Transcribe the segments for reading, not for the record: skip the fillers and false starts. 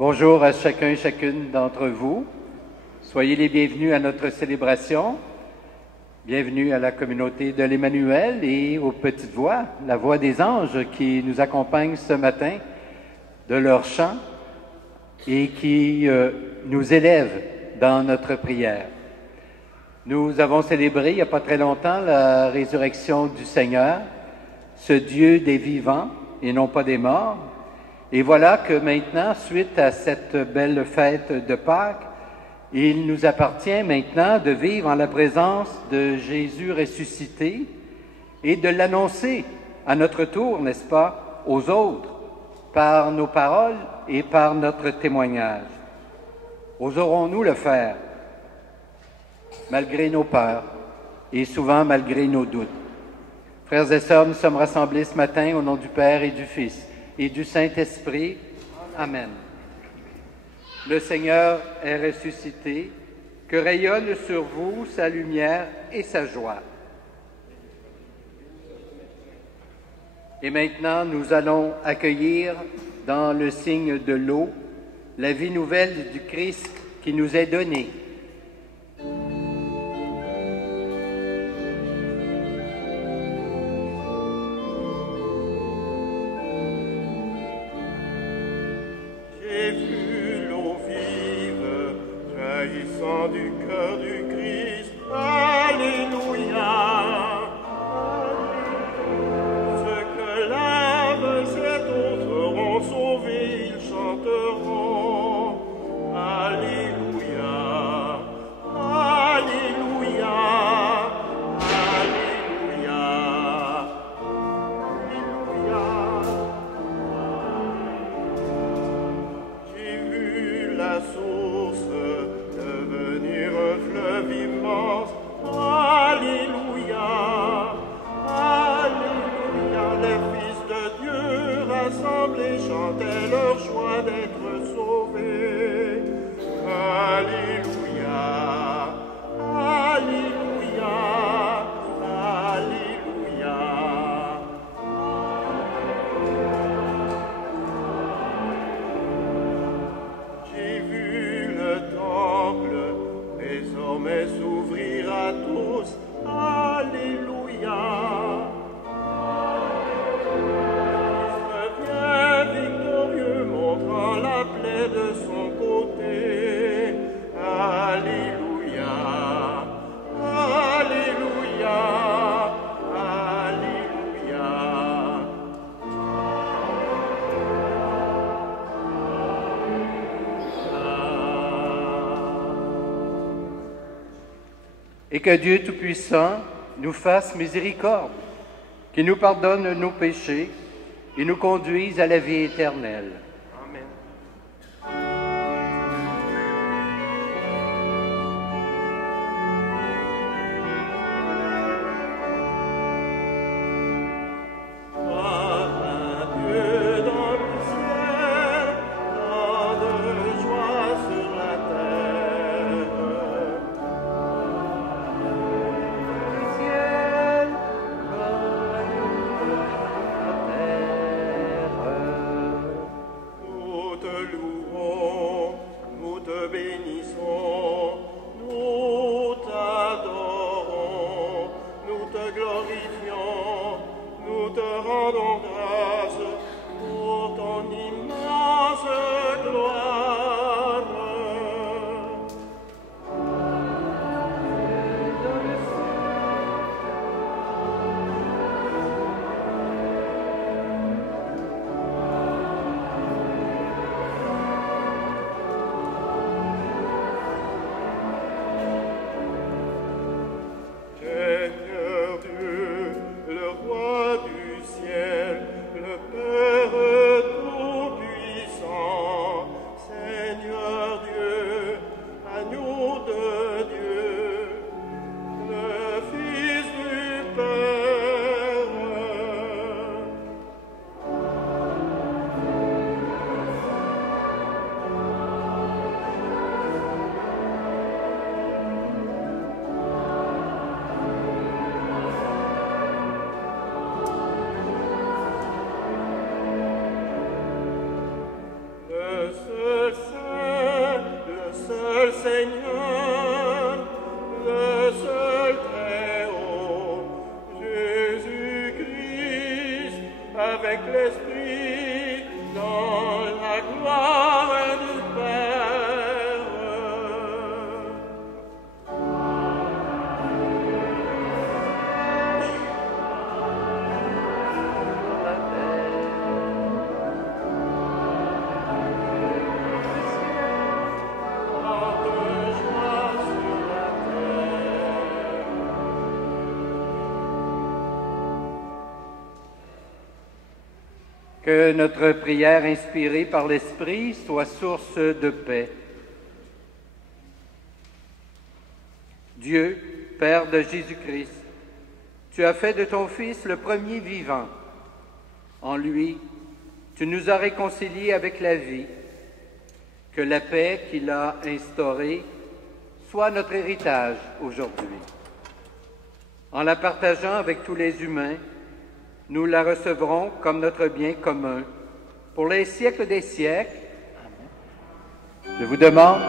Bonjour à chacun et chacune d'entre vous. Soyez les bienvenus à notre célébration. Bienvenue à la communauté de l'Emmanuel et aux petites voix, la voix des anges qui nous accompagnent ce matin de leur chant et qui nous élèvent dans notre prière. Nous avons célébré il n'y a pas très longtemps la résurrection du Seigneur, ce Dieu des vivants et non pas des morts. Et voilà que maintenant, suite à cette belle fête de Pâques, il nous appartient maintenant de vivre en la présence de Jésus ressuscité et de l'annoncer à notre tour, n'est-ce pas, aux autres, par nos paroles et par notre témoignage. Oserons-nous le faire, malgré nos peurs et souvent malgré nos doutes? Frères et sœurs, nous sommes rassemblés ce matin au nom du Père et du Fils et du Saint-Esprit. Amen. Le Seigneur est ressuscité, que rayonne sur vous sa lumière et sa joie. Et maintenant, nous allons accueillir dans le signe de l'eau la vie nouvelle du Christ qui nous est donnée. Du cœur du Christ, Alléluia. Ceux que l'âme cet autre seront sauvés, ils chanteront Alléluia, Alléluia, Alléluia, Alléluia. J'ai vu la source devenir un fleuve immense. Alléluia, Alléluia. Les fils de Dieu rassemblés chantaient leur joie d'être sauvés. Alléluia, Alléluia, Alléluia. J'ai vu le temple désormais s'ouvrir à tous. Alléluia. Christ vient victorieux, montrant la plaie de son côté. Alléluia, Alléluia, Alléluia. Et que Dieu Tout-Puissant nous fasse miséricorde, qu'il nous pardonne nos péchés et nous conduise à la vie éternelle. Amen. Gloire à Dieu dans le ciel, tant de joie sur la terre. Ciel, la terre. Que notre prière inspirée par l'Esprit soit source de paix. Dieu, Père de Jésus-Christ, tu as fait de ton Fils le premier vivant. En lui, tu nous as réconciliés avec la vie. Que la paix qu'il a instaurée soit notre héritage aujourd'hui. En la partageant avec tous les humains, nous la recevrons comme notre bien commun pour les siècles des siècles. Amen. Je vous demande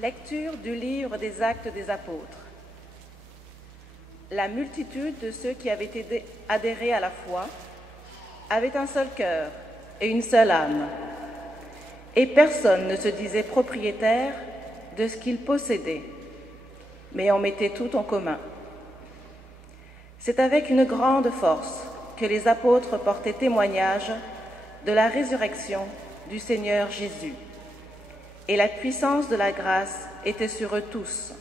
Lecture du livre des Actes des Apôtres. La multitude de ceux qui avaient adhéré à la foi avait un seul cœur et une seule âme, et personne ne se disait propriétaire de ce qu'il possédait, mais on mettait tout en commun. C'est avec une grande force que les apôtres portaient témoignage de la résurrection du Seigneur Jésus. Et la puissance de la grâce était sur eux tous.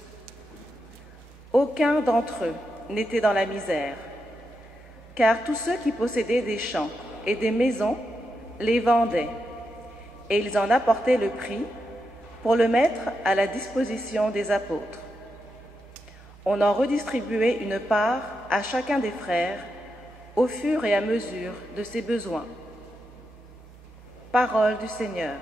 Aucun d'entre eux n'était dans la misère, car tous ceux qui possédaient des champs et des maisons les vendaient, et ils en apportaient le prix pour le mettre à la disposition des apôtres. On en redistribuait une part à chacun des frères au fur et à mesure de ses besoins. Parole du Seigneur.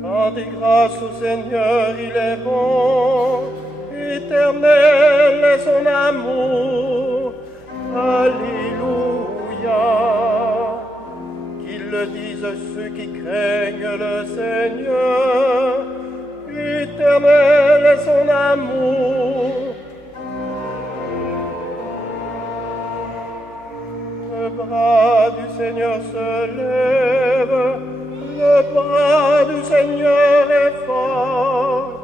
Rendez grâce au Seigneur, il est bon, éternel est son amour. Alléluia. Qu'ils le disent ceux qui craignent le Seigneur, éternel est son amour. bras du Seigneur se lève, le bras du Seigneur est fort.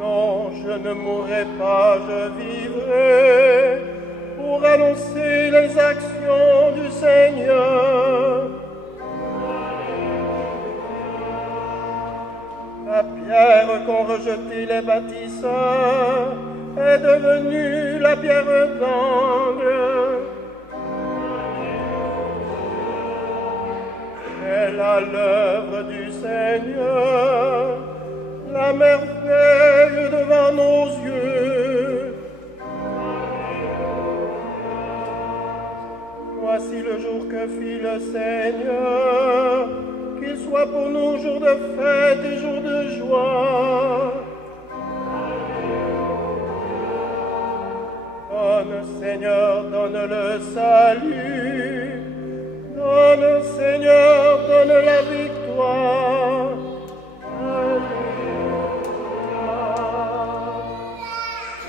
Non, je ne mourrai pas, je vivrai pour annoncer les actions du Seigneur. La pierre qu'ont rejetée les bâtisseurs est devenue la pierre d'angle. Elle a l'œuvre du Seigneur, la merveille devant nos yeux. Voici le jour que fit le Seigneur, qu'il soit pour nous jour de fête et jour de joie. Donne, Seigneur, donne le salut. Donne, Seigneur, donne la victoire. Alléluia.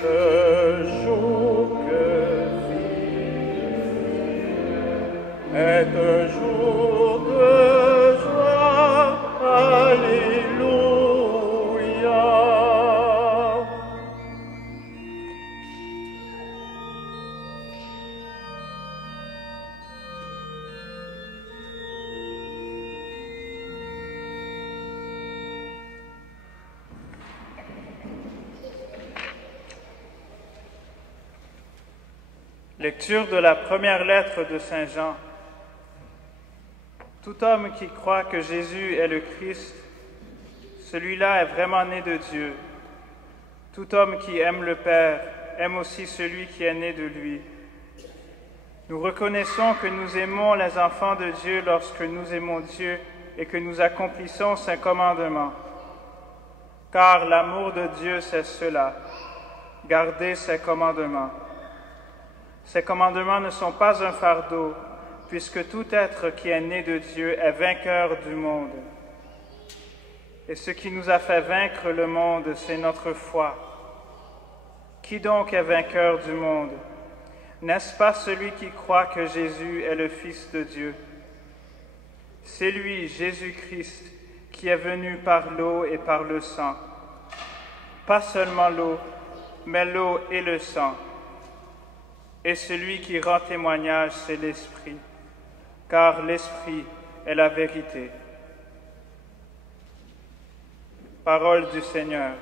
Ce jour que vit est un jour de joie. Alléluia. Lecture de la première lettre de Saint Jean. Tout homme qui croit que Jésus est le Christ, celui-là est vraiment né de Dieu. Tout homme qui aime le Père aime aussi celui qui est né de lui. Nous reconnaissons que nous aimons les enfants de Dieu lorsque nous aimons Dieu et que nous accomplissons ses commandements. Car l'amour de Dieu, c'est cela, garder ses commandements. Ces commandements ne sont pas un fardeau, puisque tout être qui est né de Dieu est vainqueur du monde. Et ce qui nous a fait vaincre le monde, c'est notre foi. Qui donc est vainqueur du monde? N'est-ce pas celui qui croit que Jésus est le Fils de Dieu? C'est lui, Jésus-Christ, qui est venu par l'eau et par le sang. Pas seulement l'eau, mais l'eau et le sang. Et celui qui rend témoignage, c'est l'Esprit, car l'Esprit est la vérité. Parole du Seigneur.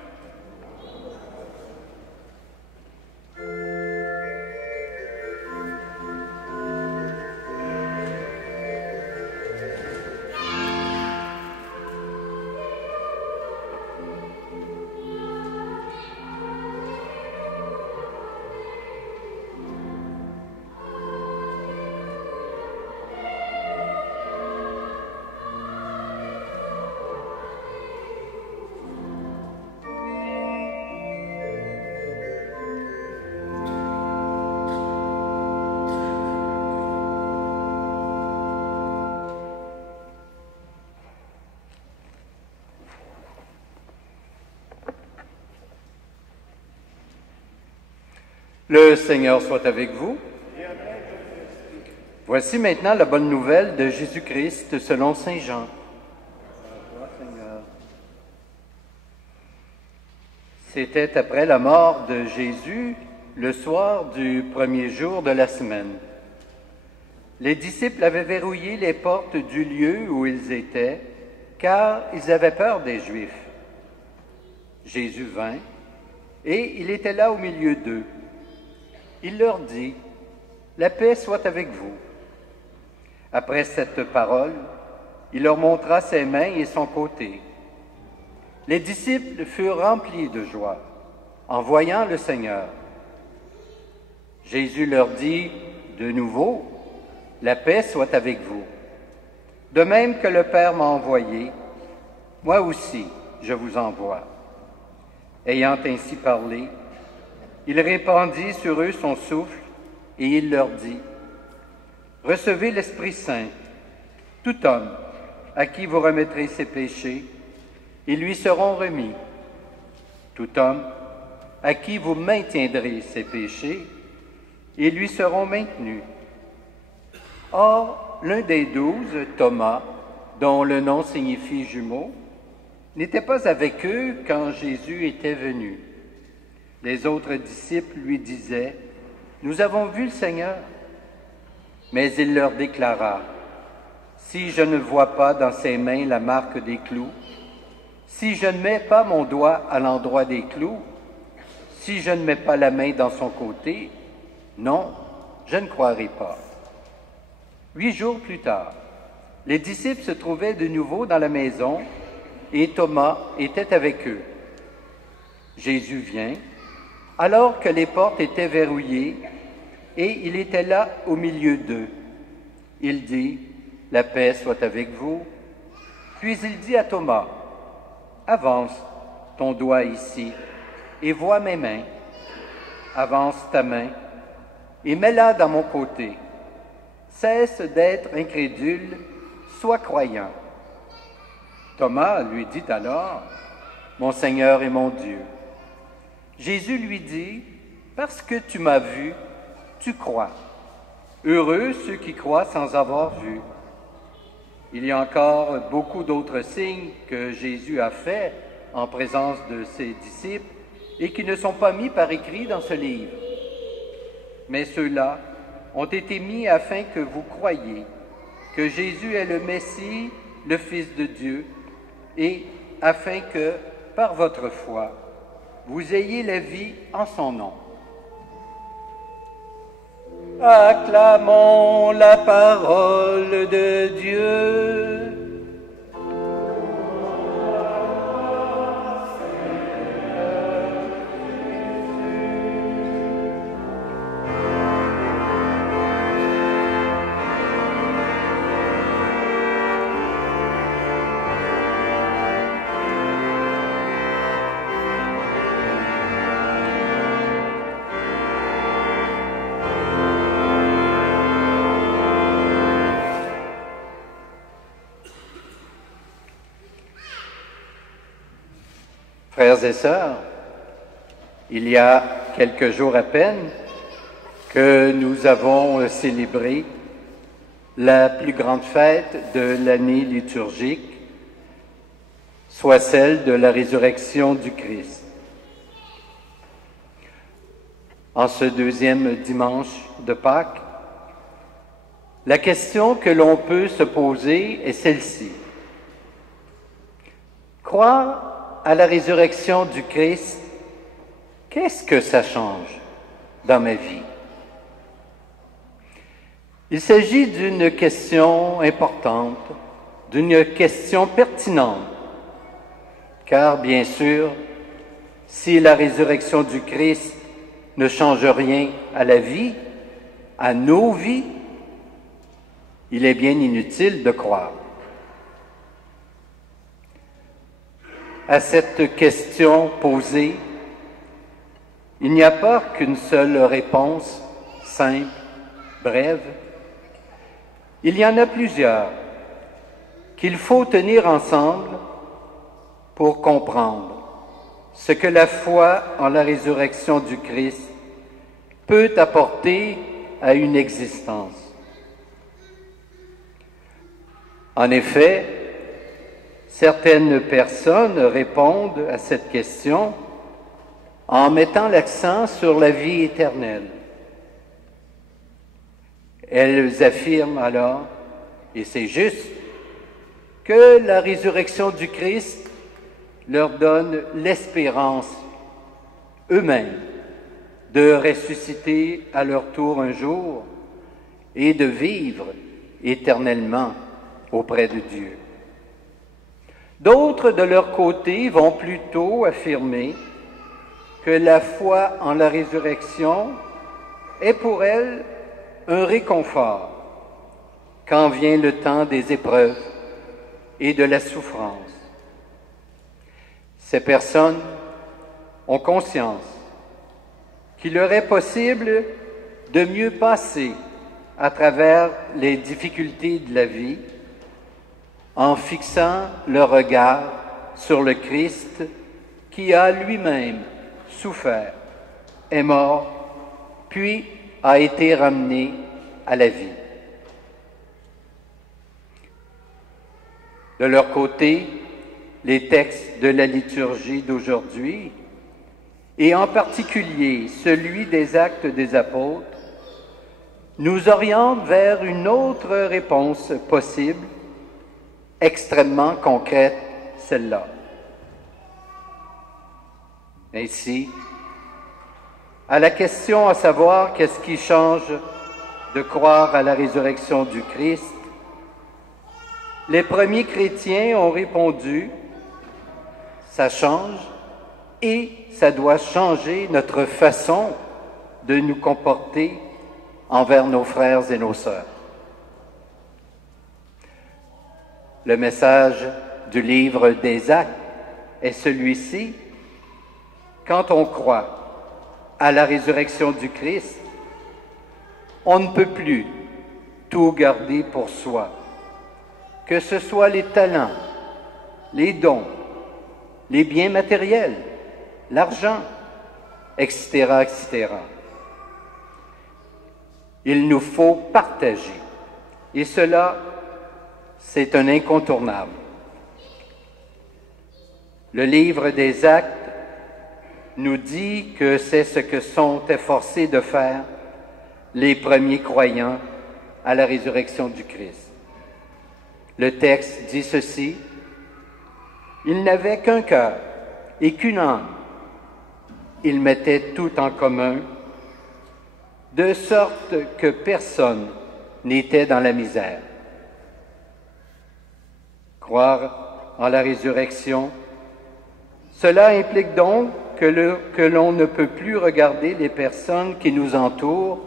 Le Seigneur soit avec vous. Voici maintenant la bonne nouvelle de Jésus-Christ selon Saint Jean. C'était après la mort de Jésus, le soir du premier jour de la semaine. Les disciples avaient verrouillé les portes du lieu où ils étaient, car ils avaient peur des Juifs. Jésus vint, et il était là au milieu d'eux. Il leur dit, « La paix soit avec vous. » Après cette parole, il leur montra ses mains et son côté. Les disciples furent remplis de joie en voyant le Seigneur. Jésus leur dit de nouveau, « La paix soit avec vous. De même que le Père m'a envoyé, moi aussi je vous envoie. » Ayant ainsi parlé, il répandit sur eux son souffle et il leur dit, « Recevez l'Esprit Saint. Tout homme à qui vous remettrez ses péchés, ils lui seront remis. Tout homme à qui vous maintiendrez ses péchés, et lui seront maintenus. Or, l'un des 12, Thomas, dont le nom signifie jumeau, n'était pas avec eux quand Jésus était venu. Les autres disciples lui disaient, « Nous avons vu le Seigneur. » Mais il leur déclara, « Si je ne vois pas dans ses mains la marque des clous, si je ne mets pas mon doigt à l'endroit des clous, si je ne mets pas la main dans son côté, non, je ne croirai pas. » 8 jours plus tard, les disciples se trouvaient de nouveau dans la maison et Thomas était avec eux. Jésus vient, alors que les portes étaient verrouillées, et il était là au milieu d'eux. Il dit, « La paix soit avec vous. » Puis il dit à Thomas, « Avance ton doigt ici et vois mes mains. Avance ta main et mets-la dans mon côté. Cesse d'être incrédule, sois croyant. » Thomas lui dit alors, « Mon Seigneur et mon Dieu. » Jésus lui dit, « Parce que tu m'as vu, tu crois. Heureux ceux qui croient sans avoir vu. » Il y a encore beaucoup d'autres signes que Jésus a faits en présence de ses disciples et qui ne sont pas mis par écrit dans ce livre. Mais ceux-là ont été mis afin que vous croyiez que Jésus est le Messie, le Fils de Dieu, et afin que, par votre foi, vous ayez la vie en son nom. Acclamons la parole de Dieu. Frères et sœurs, il y a quelques jours à peine que nous avons célébré la plus grande fête de l'année liturgique, soit celle de la résurrection du Christ. En ce deuxième dimanche de Pâques, la question que l'on peut se poser est celle-ci. Croire à la résurrection du Christ, qu'est-ce que ça change dans ma vie? Il s'agit d'une question importante, d'une question pertinente, car bien sûr, si la résurrection du Christ ne change rien à la vie, à nos vies, il est bien inutile de croire. À cette question posée, il n'y a pas qu'une seule réponse simple, brève. Il y en a plusieurs qu'il faut tenir ensemble pour comprendre ce que la foi en la résurrection du Christ peut apporter à une existence. En effet, certaines personnes répondent à cette question en mettant l'accent sur la vie éternelle. Elles affirment alors, et c'est juste, que la résurrection du Christ leur donne l'espérance eux-mêmes de ressusciter à leur tour un jour et de vivre éternellement auprès de Dieu. D'autres, de leur côté, vont plutôt affirmer que la foi en la résurrection est pour elles un réconfort quand vient le temps des épreuves et de la souffrance. Ces personnes ont conscience qu'il leur est possible de mieux passer à travers les difficultés de la vie en fixant le regard sur le Christ qui a lui-même souffert, est mort, puis a été ramené à la vie. De leur côté, les textes de la liturgie d'aujourd'hui, et en particulier celui des Actes des Apôtres, nous orientent vers une autre réponse possible, extrêmement concrète, celle-là. Ainsi, à la question à savoir qu'est-ce qui change de croire à la résurrection du Christ, les premiers chrétiens ont répondu « ça change et ça doit changer notre façon de nous comporter envers nos frères et nos sœurs. » Le message du livre des Actes est celui-ci. Quand on croit à la résurrection du Christ, on ne peut plus tout garder pour soi, que ce soit les talents, les dons, les biens matériels, l'argent, etc., etc. Il nous faut partager, et cela, c'est un incontournable. Le livre des Actes nous dit que c'est ce que sont efforcés de faire les premiers croyants à la résurrection du Christ. Le texte dit ceci: « Ils n'avaient qu'un cœur et qu'une âme. Ils mettaient tout en commun, de sorte que personne n'était dans la misère. » Croire en la résurrection, cela implique donc que l'on ne peut plus regarder les personnes qui nous entourent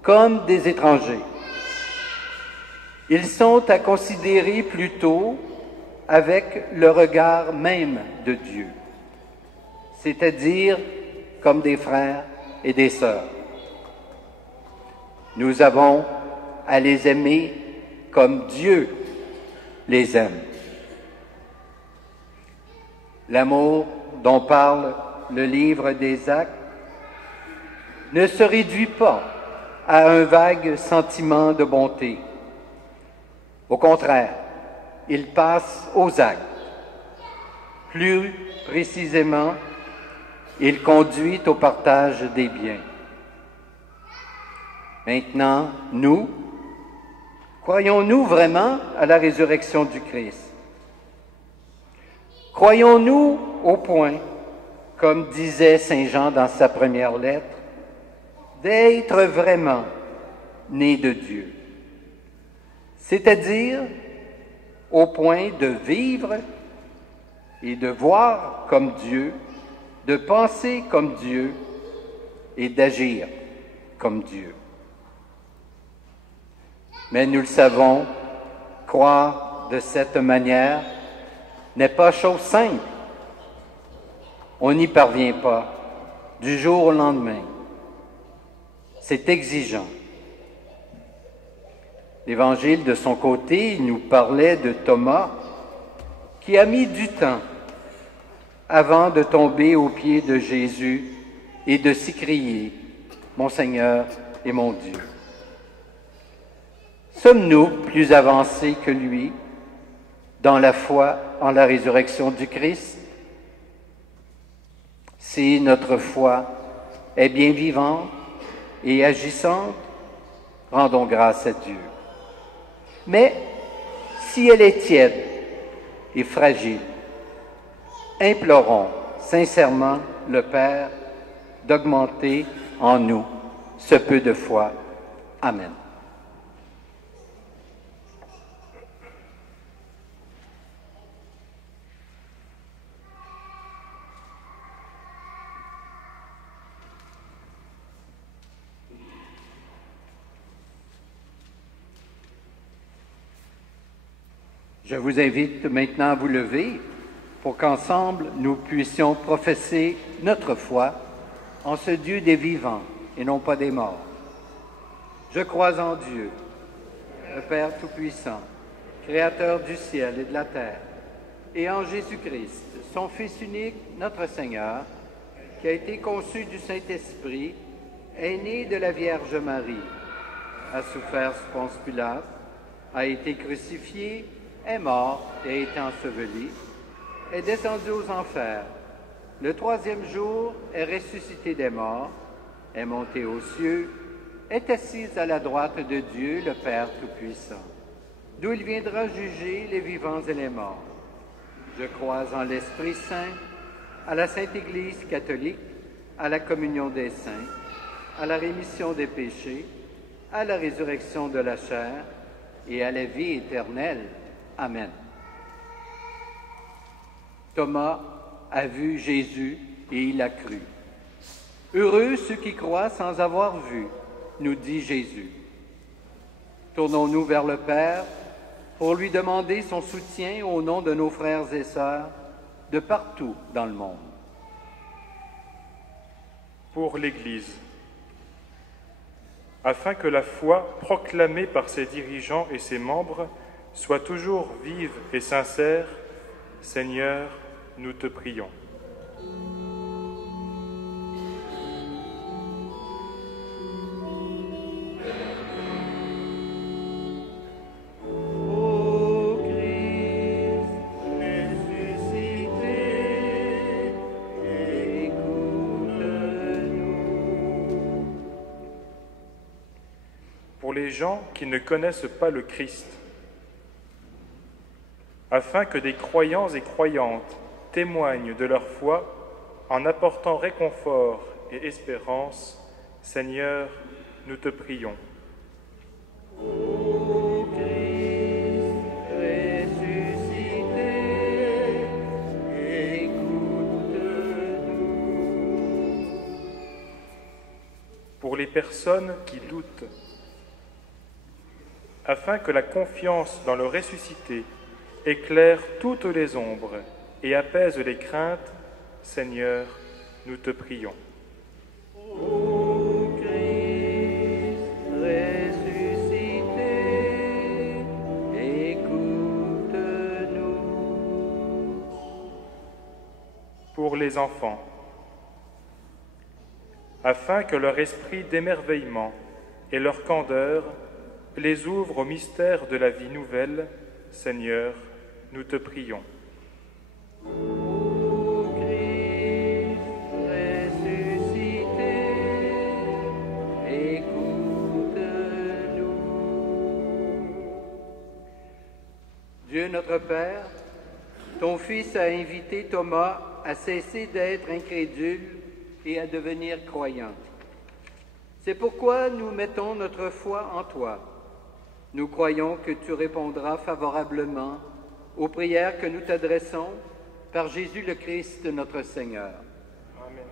comme des étrangers. Ils sont à considérer plutôt avec le regard même de Dieu, c'est-à-dire comme des frères et des sœurs. Nous avons à les aimer comme Dieu les aime. L'amour dont parle le livre des Actes ne se réduit pas à un vague sentiment de bonté. Au contraire, il passe aux actes. Plus précisément, il conduit au partage des biens. Maintenant, nous, croyons-nous vraiment à la résurrection du Christ? Croyons-nous au point, comme disait Saint Jean dans sa première lettre, d'être vraiment nés de Dieu, c'est-à-dire au point de vivre et de voir comme Dieu, de penser comme Dieu et d'agir comme Dieu. Mais nous le savons, croire de cette manière n'est pas chose simple. On n'y parvient pas du jour au lendemain. C'est exigeant. L'Évangile, de son côté, nous parlait de Thomas, qui a mis du temps avant de tomber aux pieds de Jésus et de s'écrier « Mon Seigneur et mon Dieu ». Sommes-nous plus avancés que lui dans la foi en la résurrection du Christ? Si notre foi est bien vivante et agissante, rendons grâce à Dieu. Mais si elle est tiède et fragile, implorons sincèrement le Père d'augmenter en nous ce peu de foi. Amen. Je vous invite maintenant à vous lever pour qu'ensemble nous puissions professer notre foi en ce Dieu des vivants et non pas des morts. Je crois en Dieu, le Père Tout-Puissant, Créateur du ciel et de la terre, et en Jésus-Christ, son Fils unique, notre Seigneur, qui a été conçu du Saint-Esprit, est né de la Vierge Marie, a souffert sous Ponce Pilate, a été crucifié, est mort et a été enseveli, est descendu aux enfers. Le troisième jour est ressuscité des morts, est monté aux cieux, est assis à la droite de Dieu, le Père Tout-Puissant, d'où il viendra juger les vivants et les morts. Je crois en l'Esprit Saint, à la Sainte Église catholique, à la communion des saints, à la rémission des péchés, à la résurrection de la chair et à la vie éternelle. Amen. Thomas a vu Jésus et il a cru. Heureux ceux qui croient sans avoir vu, nous dit Jésus. Tournons-nous vers le Père pour lui demander son soutien au nom de nos frères et sœurs de partout dans le monde. Pour l'Église, afin que la foi proclamée par ses dirigeants et ses membres soit toujours vive et sincère, Seigneur, nous te prions. Pour les gens qui ne connaissent pas le Christ, afin que des croyants et croyantes témoignent de leur foi en apportant réconfort et espérance, Seigneur, nous te prions. Ô Christ ressuscité, écoute-nous. Pour les personnes qui doutent, afin que la confiance dans le ressuscité éclaire toutes les ombres et apaise les craintes, Seigneur, nous te prions. Ô Christ ressuscité, écoute-nous. Pour les enfants, afin que leur esprit d'émerveillement et leur candeur les ouvre au mystère de la vie nouvelle, Seigneur, nous te prions. Ô Christ ressuscité, écoute-nous. Dieu notre Père, ton Fils a invité Thomas à cesser d'être incrédule et à devenir croyant. C'est pourquoi nous mettons notre foi en toi. Nous croyons que tu répondras favorablement aux prières que nous t'adressons par Jésus le Christ, notre Seigneur. Amen.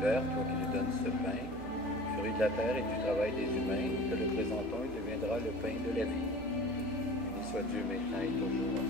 Toi qui lui donnes ce pain, fruit de la terre et du travail des humains, nous te le présentons, il deviendra le pain de la vie. Béni soit Dieu maintenant et toujours.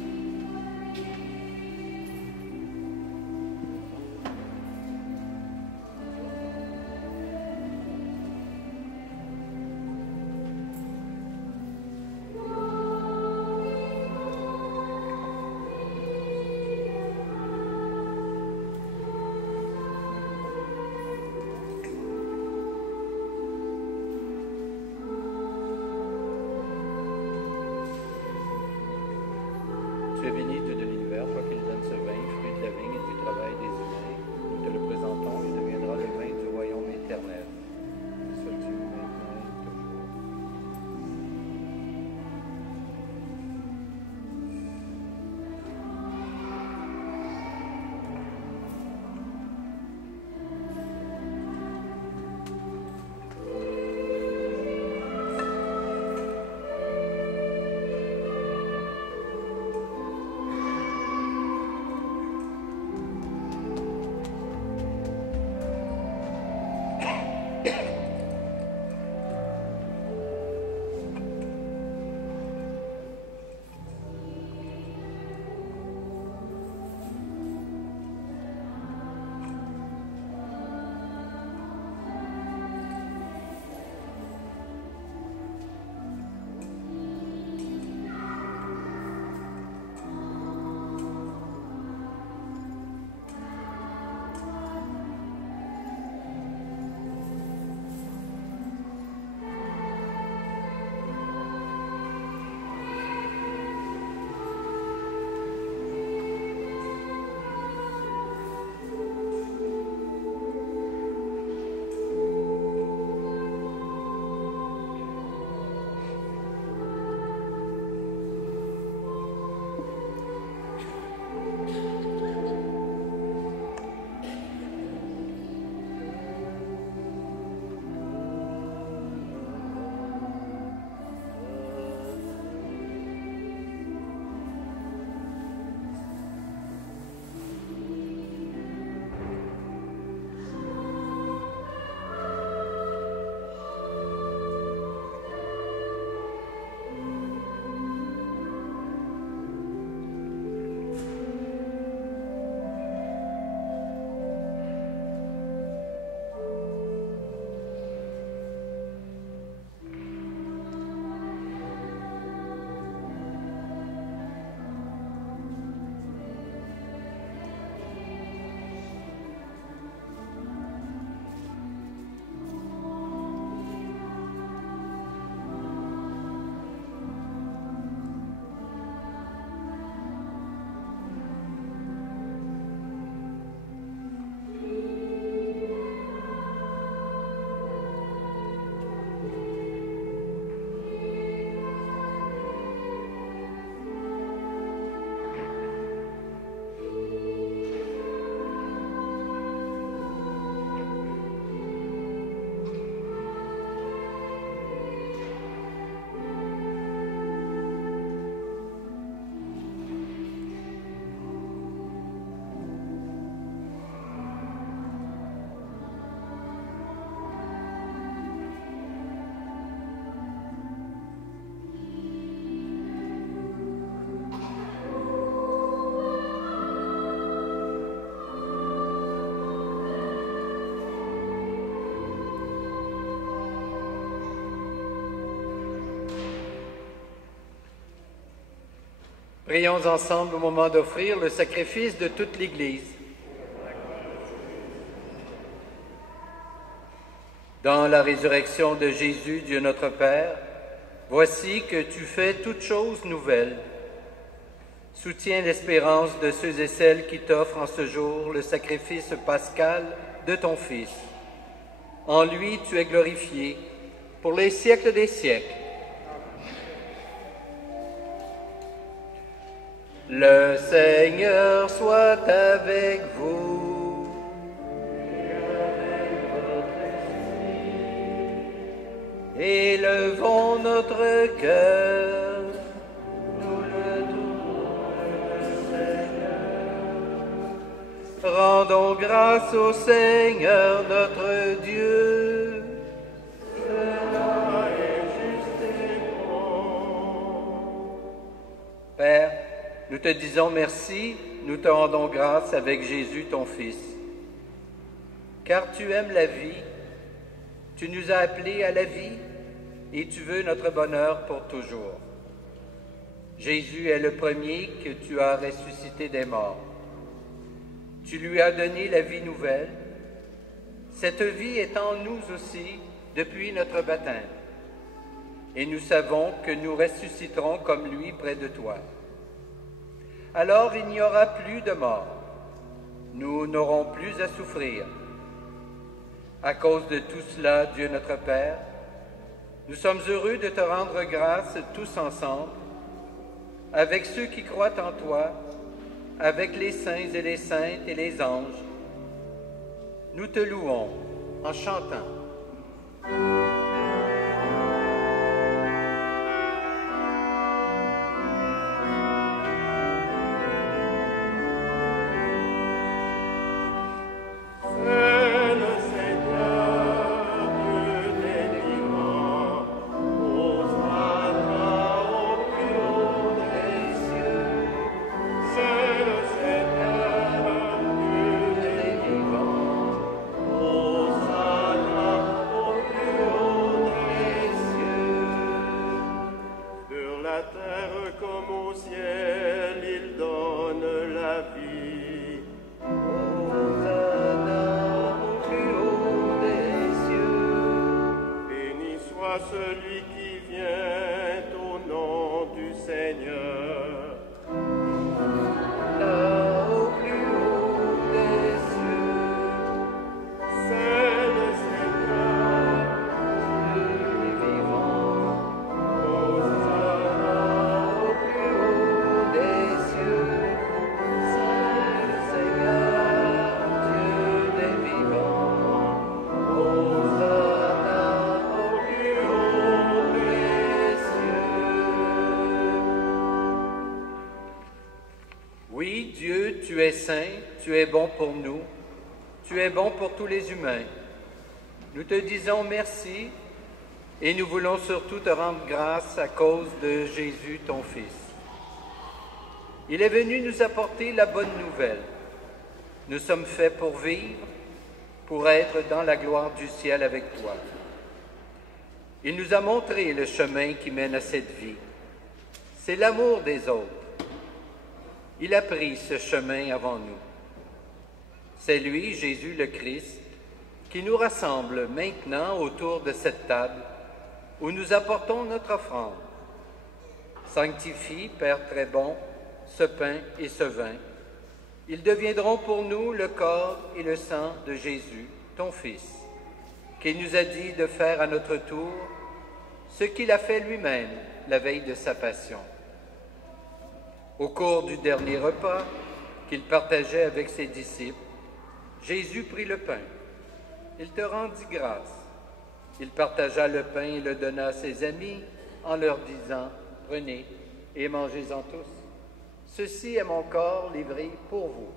Tu es béni, Dieu de l'univers, toi qui nous donnes ce vin, fruit de la vigne et du travail des humains. Nous te le présentons, il deviendra le vin du royaume éternel. Sois Dieu maintenant et toujours. Prions ensemble au moment d'offrir le sacrifice de toute l'Église. Dans la résurrection de Jésus, Dieu notre Père, voici que tu fais toutes choses nouvelles. Soutiens l'espérance de ceux et celles qui t'offrent en ce jour le sacrifice pascal de ton Fils. En lui, tu es glorifié pour les siècles des siècles. Le Seigneur soit avec vous. Élevons notre cœur. Nous le tournons, Seigneur. Rendons grâce au Seigneur notre Dieu. Cela est juste et bon. Père, nous te disons merci, nous te rendons grâce avec Jésus, ton Fils. Car tu aimes la vie, tu nous as appelés à la vie et tu veux notre bonheur pour toujours. Jésus est le premier que tu as ressuscité des morts. Tu lui as donné la vie nouvelle. Cette vie est en nous aussi depuis notre baptême. Et nous savons que nous ressusciterons comme lui près de toi. Alors il n'y aura plus de mort. Nous n'aurons plus à souffrir. À cause de tout cela, Dieu notre Père, nous sommes heureux de te rendre grâce tous ensemble, avec ceux qui croient en toi, avec les saints et les saintes et les anges. Nous te louons en chantant. Oui, Dieu, tu es saint, tu es bon pour nous, tu es bon pour tous les humains. Nous te disons merci et nous voulons surtout te rendre grâce à cause de Jésus, ton Fils. Il est venu nous apporter la bonne nouvelle. Nous sommes faits pour vivre, pour être dans la gloire du ciel avec toi. Il nous a montré le chemin qui mène à cette vie. C'est l'amour des autres. Il a pris ce chemin avant nous. C'est lui, Jésus le Christ, qui nous rassemble maintenant autour de cette table où nous apportons notre offrande. Sanctifie, Père très bon, ce pain et ce vin. Ils deviendront pour nous le corps et le sang de Jésus, ton Fils, qu'il nous a dit de faire à notre tour ce qu'il a fait lui-même la veille de sa passion. Au cours du dernier repas qu'il partageait avec ses disciples, Jésus prit le pain. Il te rendit grâce. Il partagea le pain et le donna à ses amis en leur disant « Prenez et mangez-en tous. Ceci est mon corps livré pour vous. »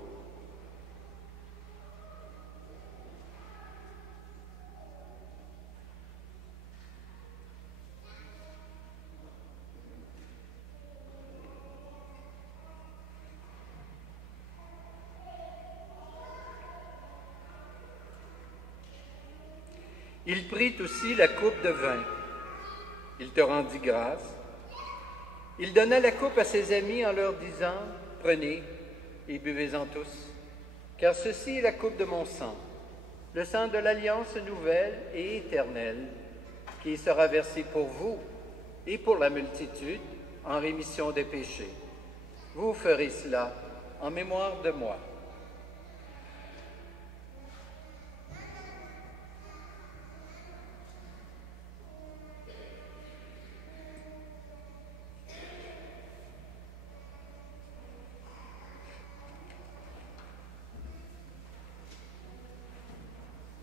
Il prit aussi la coupe de vin. Il te rendit grâce. Il donna la coupe à ses amis en leur disant, « Prenez et buvez-en tous, car ceci est la coupe de mon sang, le sang de l'alliance nouvelle et éternelle, qui sera versé pour vous et pour la multitude en rémission des péchés. Vous ferez cela en mémoire de moi. »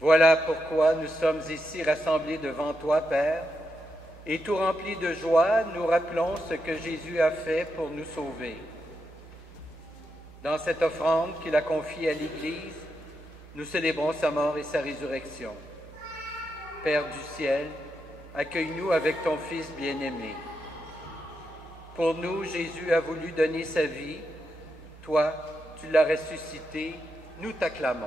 Voilà pourquoi nous sommes ici rassemblés devant toi, Père, et tout remplis de joie, nous rappelons ce que Jésus a fait pour nous sauver. Dans cette offrande qu'il a confiée à l'Église, nous célébrons sa mort et sa résurrection. Père du ciel, accueille-nous avec ton Fils bien-aimé. Pour nous, Jésus a voulu donner sa vie. Toi, tu l'as ressuscité, nous t'acclamons.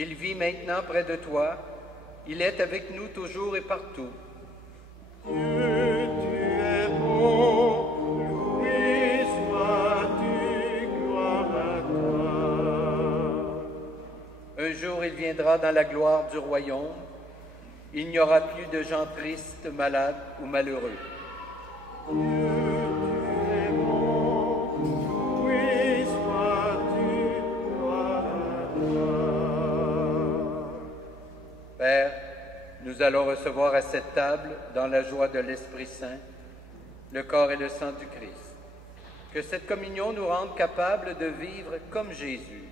Il vit maintenant près de toi, il est avec nous toujours et partout. Dieu, tu es bon, loué sois-tu, gloire à toi. Un jour il viendra dans la gloire du royaume, il n'y aura plus de gens tristes, malades ou malheureux. Dieu, tu es bon, loué sois-tu, gloire à toi. Père, nous allons recevoir à cette table, dans la joie de l'Esprit Saint, le corps et le sang du Christ. Que cette communion nous rende capables de vivre comme Jésus,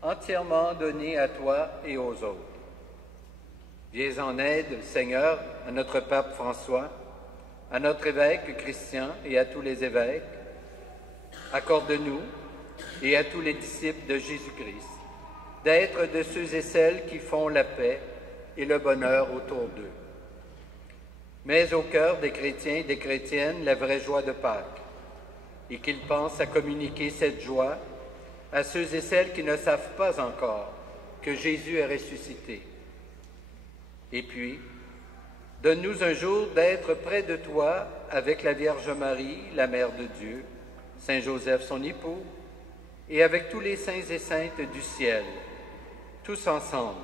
entièrement donné à toi et aux autres. Viens en aide, Seigneur, à notre pape François, à notre évêque Christian et à tous les évêques. Accorde-nous, et à tous les disciples de Jésus-Christ, d'être de ceux et celles qui font la paix et le bonheur autour d'eux. Mets au cœur des chrétiens et des chrétiennes la vraie joie de Pâques, et qu'ils pensent à communiquer cette joie à ceux et celles qui ne savent pas encore que Jésus est ressuscité. Et puis, donne-nous un jour d'être près de toi avec la Vierge Marie, la Mère de Dieu, Saint Joseph son époux, et avec tous les saints et saintes du ciel, tous ensemble,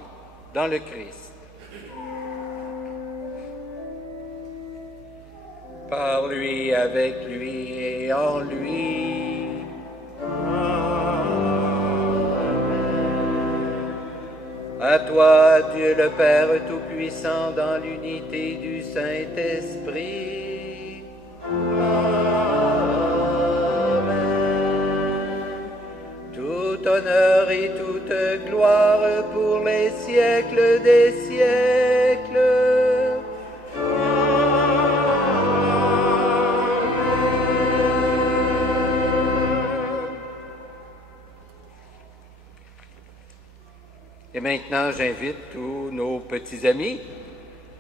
dans le Christ. Par lui, avec lui et en lui. À toi, Dieu le Père Tout-Puissant, dans l'unité du Saint-Esprit. Amen. Tout honneur et toute gloire pour les siècles des siècles. Et maintenant, j'invite tous nos petits amis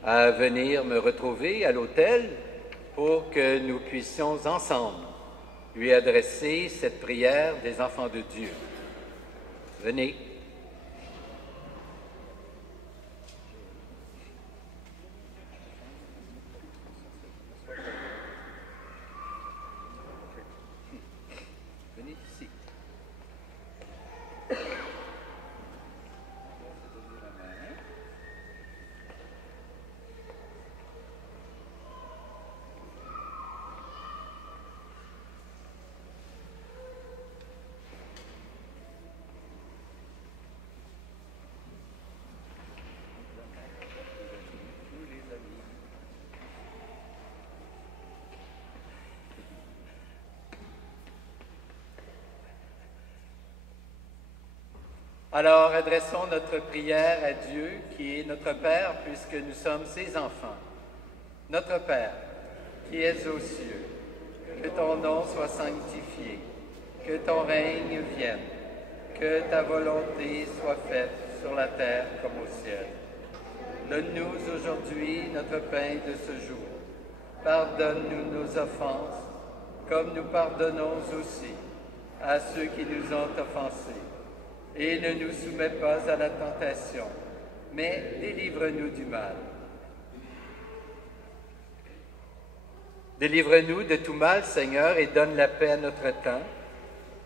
à venir me retrouver à l'autel pour que nous puissions ensemble lui adresser cette prière des enfants de Dieu. Venez. Venez ici. Alors, adressons notre prière à Dieu, qui est notre Père, puisque nous sommes ses enfants. Notre Père, qui es aux cieux, que ton nom soit sanctifié, que ton règne vienne, que ta volonté soit faite sur la terre comme au ciel. Donne-nous aujourd'hui notre pain de ce jour. Pardonne-nous nos offenses, comme nous pardonnons aussi à ceux qui nous ont offensés. Et ne nous soumets pas à la tentation, mais délivre-nous du mal. Délivre-nous de tout mal, Seigneur, et donne la paix à notre temps.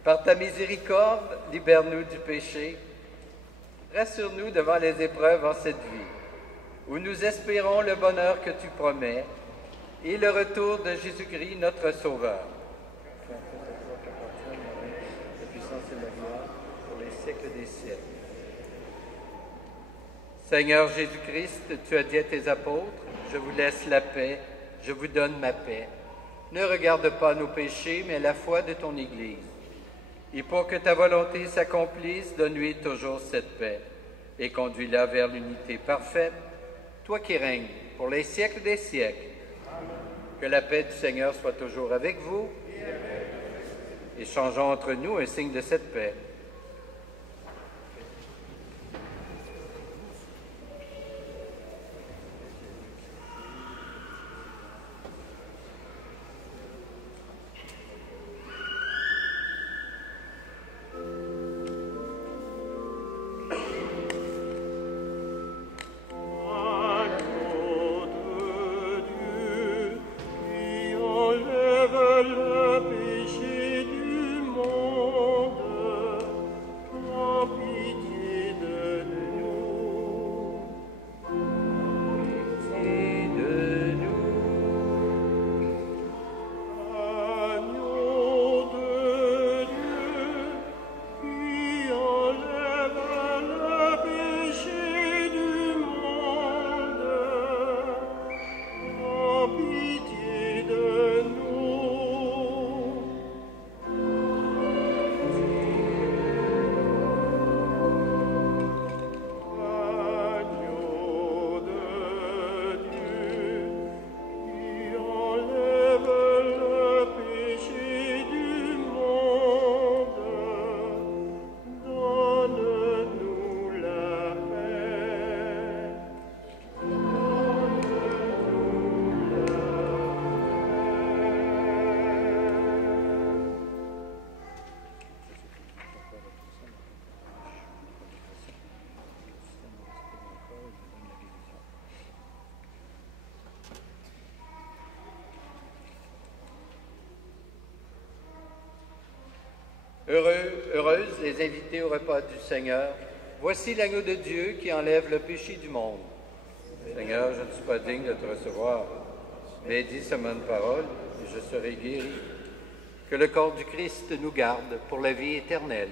Par ta miséricorde, libère-nous du péché. Rassure-nous devant les épreuves en cette vie, où nous espérons le bonheur que tu promets et le retour de Jésus-Christ, notre Sauveur. La puissance et la gloire pour les siècles des siècles. Seigneur Jésus-Christ, tu as dit à tes apôtres, je vous laisse la paix, je vous donne ma paix. Ne regarde pas nos péchés, mais la foi de ton Église. Et pour que ta volonté s'accomplisse, donne-lui toujours cette paix et conduis-la vers l'unité parfaite, toi qui règnes pour les siècles des siècles. Que la paix du Seigneur soit toujours avec vous. Échangeons entre nous un signe de cette paix. Heureuses les invités au repas du Seigneur. Voici l'agneau de Dieu qui enlève le péché du monde. Seigneur, je ne suis pas digne de te recevoir, mais dis seulement une parole et je serai guéri. Que le corps du Christ nous garde pour la vie éternelle.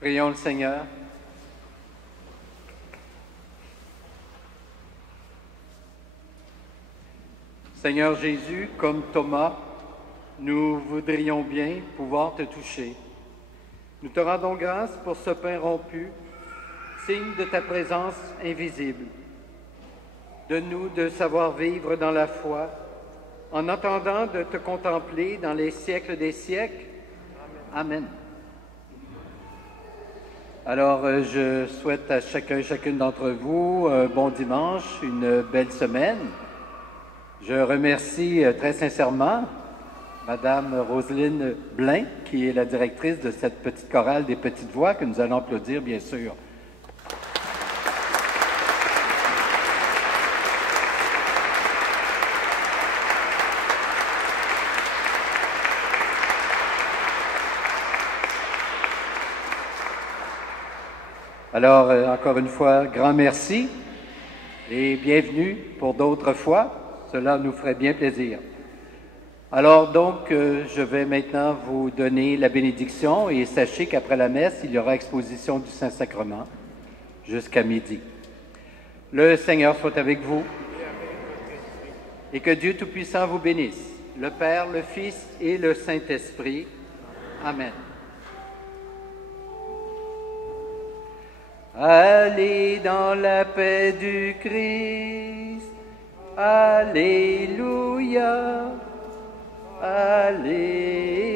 Prions le Seigneur. Seigneur Jésus, comme Thomas, nous voudrions bien pouvoir te toucher. Nous te rendons grâce pour ce pain rompu, signe de ta présence invisible. Donne-nous de savoir vivre dans la foi, en attendant de te contempler dans les siècles des siècles. Amen. Alors, je souhaite à chacun et chacune d'entre vous un bon dimanche, une belle semaine. Je remercie très sincèrement Madame Roselyne Blain, qui est la directrice de cette petite chorale des Petites Voix, que nous allons applaudir, bien sûr. Alors, encore une fois, grand merci et bienvenue pour d'autres fois. Cela nous ferait bien plaisir. Alors donc, je vais maintenant vous donner la bénédiction et sachez qu'après la messe, il y aura exposition du Saint-Sacrement jusqu'à midi. Le Seigneur soit avec vous et que Dieu Tout-Puissant vous bénisse, le Père, le Fils et le Saint-Esprit. Amen. Allez dans la paix du Christ. Alléluia. Alléluia.